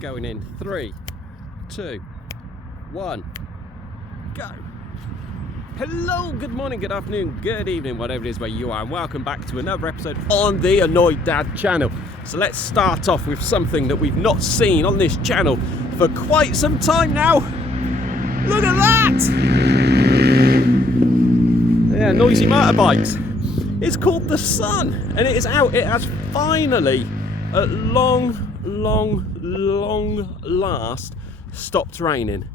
Going in 3, 2, 1, go. Hello, good morning, good afternoon, good evening, whatever it is where you are, and welcome back to another episode on the Annoyed Dad channel. So let's start off with something that we've not seen on this channel for quite some time now. Look at that! Yeah, noisy motorbikes. It's called the sun, and it is out. It has finally, at long last, stopped raining.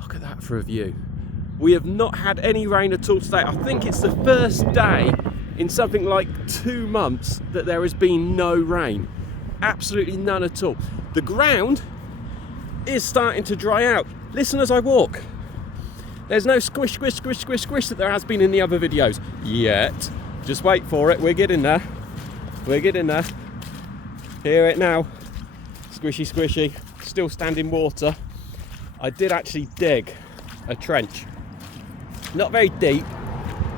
Look at that for a view. We have not had any rain at all today. I think it's the first day in something like 2 months that there has been no rain. Absolutely none at all. The ground is starting to dry out. Listen as I walk. There's no squish that there has been in the other videos yet. Just wait for it. We're getting there. We're getting there. Hear it now. Squishy. Still standing water. I did actually dig a trench. Not very deep,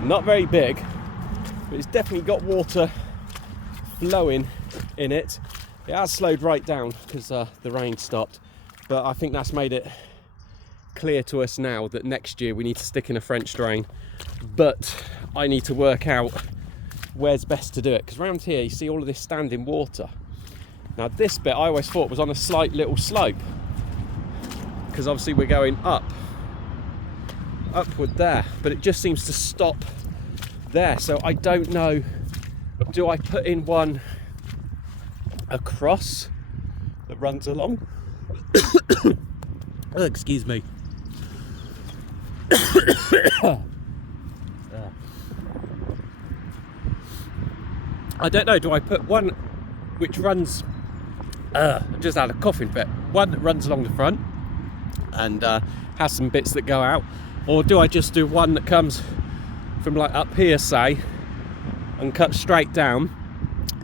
not very big, but it's definitely got water flowing in it. It has slowed right down because the rain stopped, but I think that's made it clear to us now that next year we need to stick in a French drain. But I need to work out where's best to do it, because around here you see all of this standing water. Now this bit I always thought was on a slight little slope, because obviously we're going upward there, but it just seems to stop there. So I don't know, do I put in one across that runs along? Oh, excuse me. I don't know, do I put one which runs, I just had a coughing fit, one that runs along the front and has some bits that go out, or do I just do one that comes from like up here, say, and cuts straight down,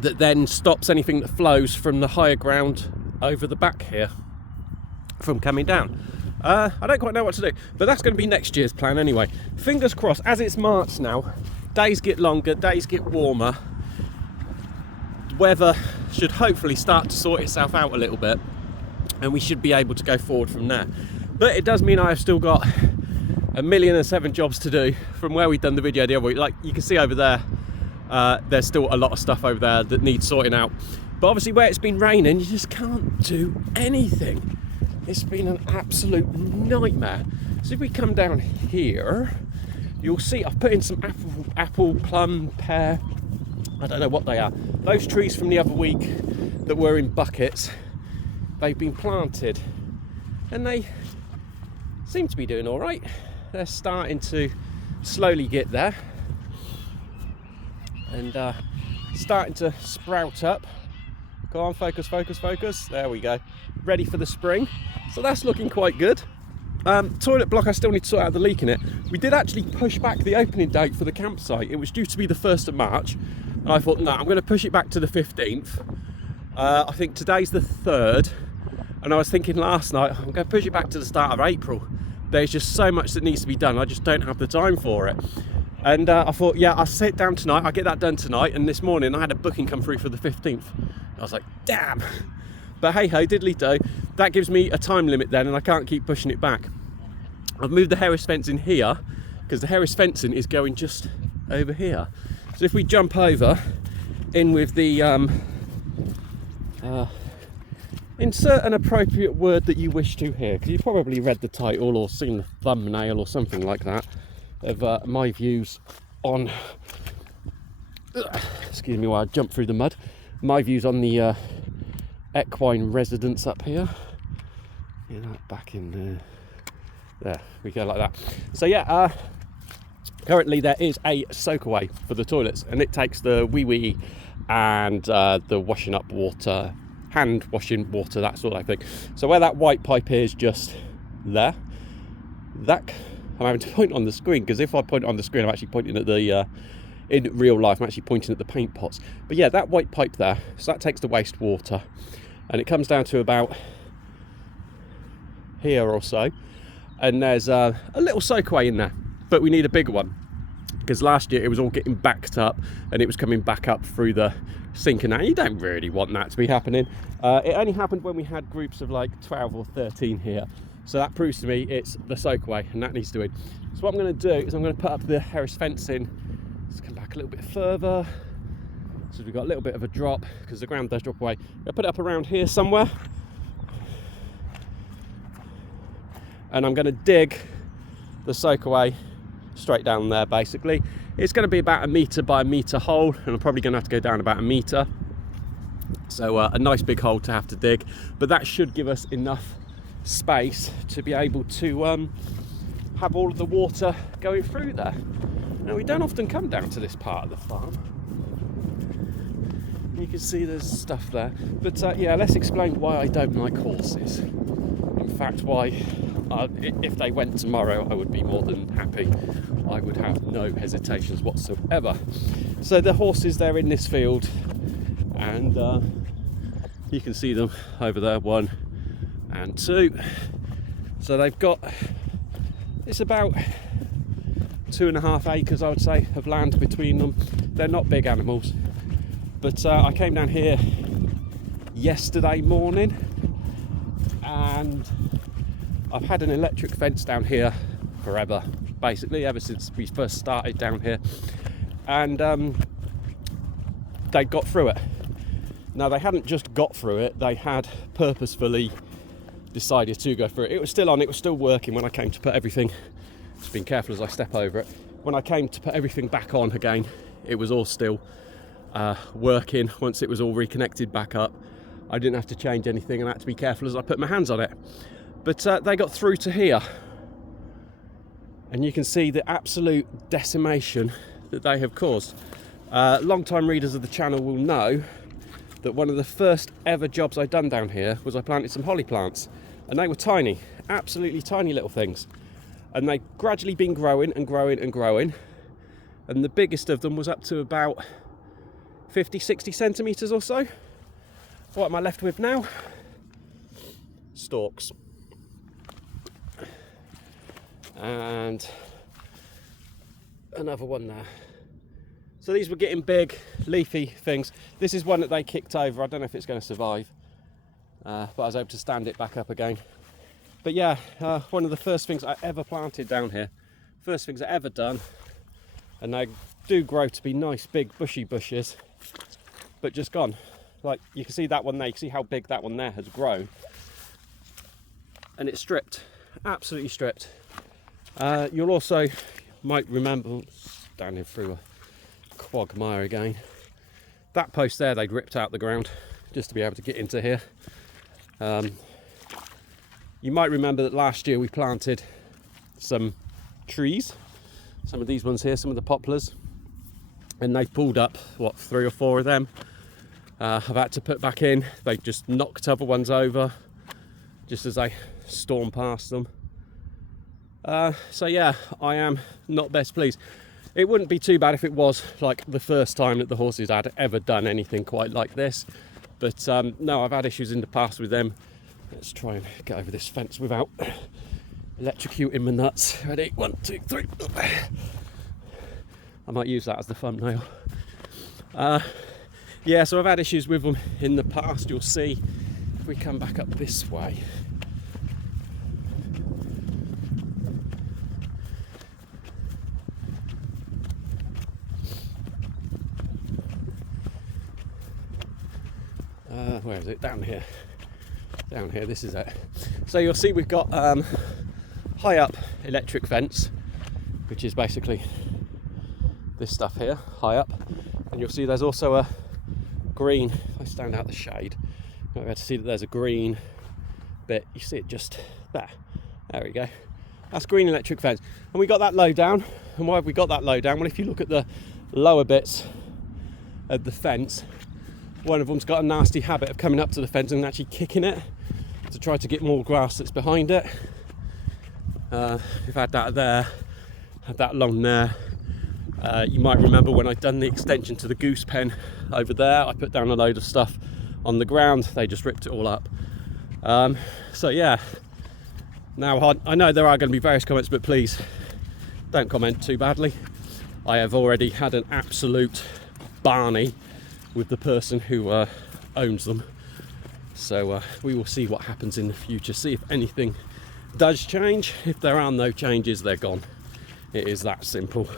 that then stops anything that flows from the higher ground over the back here from coming down? I don't quite know what to do, but that's going to be next year's plan anyway. Fingers crossed. As it's March now, days get longer, days get warmer, the weather should hopefully start to sort itself out a little bit, and we should be able to go forward from there. But it does mean I have still got 1,000,007 jobs to do from where we've done the video the other week. Like you can see over there, there's still a lot of stuff over there that needs sorting out. But obviously where it's been raining, you just can't do anything. It's been an absolute nightmare. So if we come down here, you'll see I've put in some apple, plum, pear, I don't know what they are. Those trees from the other week that were in buckets, they've been planted and they seem to be doing all right. They're starting to slowly get there and starting to sprout up. Go on, focus. There we go. Ready for the spring. So that's looking quite good. Toilet block, I still need to sort out the leak in it. We did actually push back the opening date for the campsite. It was due to be the 1st of March. And I thought, no, I'm going to push it back to the 15th. I think today's the 3rd. And I was thinking last night, I'm going to push it back to the start of April. There's just so much that needs to be done. I just don't have the time for it. And I thought, yeah, I'll sit down tonight. I'll get that done tonight. And this morning I had a booking come through for the 15th. I was like, damn. But hey ho, diddly do. That gives me a time limit then, and I can't keep pushing it back. I've moved the Harris fencing here because the Harris fencing is going just over here. So if we jump over in with the insert an appropriate word that you wish to hear, because you probably read the title or seen the thumbnail or something like that of my views on excuse me while I jump through the mud, my views on the equine residence up here. Yeah, that back in there we go, like that. So yeah, currently there is a soakaway for the toilets, and it takes the wee and the washing up water, hand washing water, that sort of thing. So where that white pipe is, just there, that I'm having to point on the screen, because if I point on the screen I'm actually pointing at the in real life I'm actually pointing at the paint pots. But yeah, that white pipe there, so that takes the wastewater, and it comes down to about here or so, and there's a little soakaway in there, but we need a bigger one. because last year it was all getting backed up and it was coming back up through the sink, and you don't really want that to be happening. It only happened when we had groups of like 12 or 13 here, so that proves to me it's the soakaway and that needs doing. So what I'm going to do is I'm going to put up the Harris fencing. Let's come back a little bit further, so we've got a little bit of a drop because the ground does drop away. I'll put it up around here somewhere, and I'm going to dig the soakaway straight down there. Basically it's going to be about 1 metre by 1 metre hole, and I'm probably going to have to go down about 1 metre, so a nice big hole to have to dig, but that should give us enough space to be able to have all of the water going through there. Now we don't often come down to this part of the farm. You can see there's stuff there, but yeah, let's explain why I don't like horses. In fact, why if they went tomorrow I would be more than happy. I would have no hesitations whatsoever. So the horses, they're in this field, and you can see them over there, 1 and 2. So they've got, it's about 2.5 acres, I would say, of land between them. They're not big animals, but I came down here yesterday morning, and I've had an electric fence down here forever, basically ever since we first started down here, and they got through it. Now they hadn't just got through it, they had purposefully decided to go through it. It was still on, it was still working when I came to put everything, just being careful as I step over it, when I came to put everything back on again, it was all still working. Once it was all reconnected back up, I didn't have to change anything, and I had to be careful as I put my hands on it. But they got through to here, and you can see the absolute decimation that they have caused. Long-time readers of the channel will know that one of the first ever jobs I'd done down here was I planted some holly plants, and they were tiny, absolutely tiny little things, and they've gradually been growing and growing and growing, and the biggest of them was up to about 50-60 centimetres or so. What am I left with now? Stalks. And another one there. So these were getting big, leafy things. This is one that they kicked over. I don't know if it's going to survive, but I was able to stand it back up again. But yeah, one of the first things I ever planted down here, first things I ever done, and they do grow to be nice big bushy bushes, but just gone. Like you can see that one there, you can see how big that one there has grown, and it's stripped, absolutely stripped. You'll also might remember, standing through a quagmire again, that post there they'd ripped out the ground just to be able to get into here. You might remember that last year we planted some trees, some of these ones here, some of the poplars, and they pulled up, what, 3 or 4 of them. I've had to put back in. They just knocked other ones over just as I stormed past them. So yeah, I am not best pleased. It wouldn't be too bad if it was like the first time that the horses had ever done anything quite like this, but no, I've had issues in the past with them. Let's try and get over this fence without electrocuting my nuts. Ready? 1, 2, 3. I might use that as the thumbnail. Yeah, so I've had issues with them in the past. You'll see if we come back up this way. Where is it? Down here. Down here, this is it. So you'll see we've got high up electric fence, which is basically this stuff here, high up. And you'll see there's also a green, if I stand out the shade, you'll be able to see that there's a green bit. You see it just there. There we go. That's green electric fence. And we got that low down. And why have we got that low down? Well, if you look at the lower bits of the fence, one of them's got a nasty habit of coming up to the fence and actually kicking it to try to get more grass that's behind it. We've had that there, had that along there. You might remember when I'd done the extension to the goose pen over there, I put down a load of stuff on the ground. They just ripped it all up. So yeah, now I know there are going to be various comments, but please don't comment too badly. I have already had an absolute Barney with the person who owns them. So we will see what happens in the future, see if anything does change. If there are no changes, they're gone. It is that simple.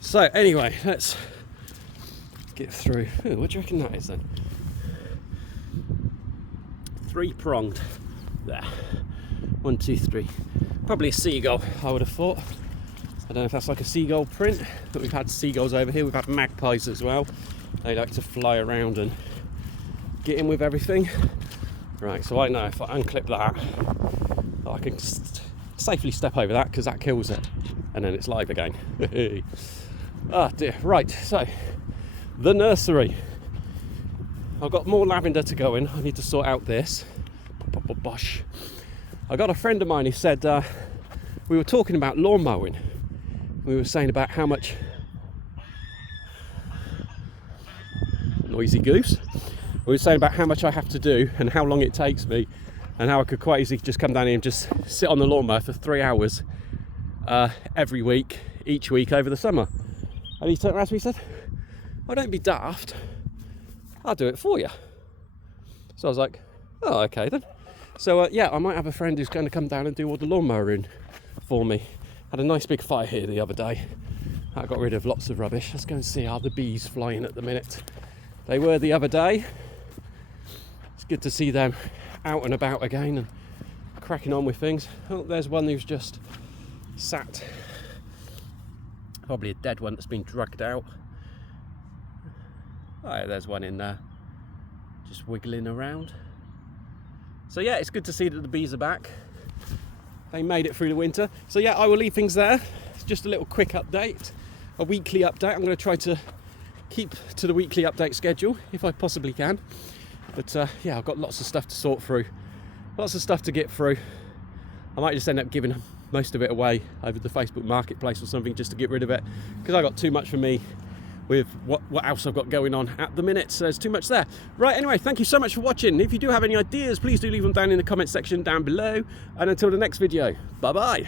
So anyway, let's get through. Ooh, what do you reckon that is then? 3-pronged. There. 1, 2, 3. Probably a seagull, I would have thought. I don't know if that's like a seagull print, but we've had seagulls over here. We've had magpies as well. They like to fly around and get in with everything. Right, so I know if I unclip that, I can safely step over that because that kills it. And then it's live again. Oh dear. Right, so the nursery. I've got more lavender to go in. I need to sort out this. Bosh. I got a friend of mine who said we were talking about lawn mowing. We were saying about how much noisy goose. We were saying about how much I have to do and how long it takes me, and how I could quite easily just come down here and just sit on the lawnmower for 3 hours every week, each week over the summer. And he turned around to me and said, "Oh, don't be daft. I'll do it for you." So I was like, "Oh, okay then." So yeah, I might have a friend who's going to come down and do all the lawn mowing for me. Had a nice big fire here the other day. I got rid of lots of rubbish. Let's go and see how the bees flying at the minute. They were the other day. It's good to see them out and about again and cracking on with things. Oh, there's one who's just sat. Probably a dead one that's been dragged out. Oh, yeah, there's one in there, just wiggling around. So yeah, it's good to see that the bees are back. They made it through the winter. So yeah, I will leave things there. It's just a little quick update, a weekly update. I'm going to try to keep to the weekly update schedule if I possibly can. But yeah, I've got lots of stuff to sort through, lots of stuff to get through. I might just end up giving most of it away over the Facebook Marketplace or something just to get rid of it, because I got too much for me with what else I've got going on at the minute, so there's too much there. Right, anyway, thank you so much for watching. If you do have any ideas, please do leave them down in the comment section down below, and until the next video, bye bye.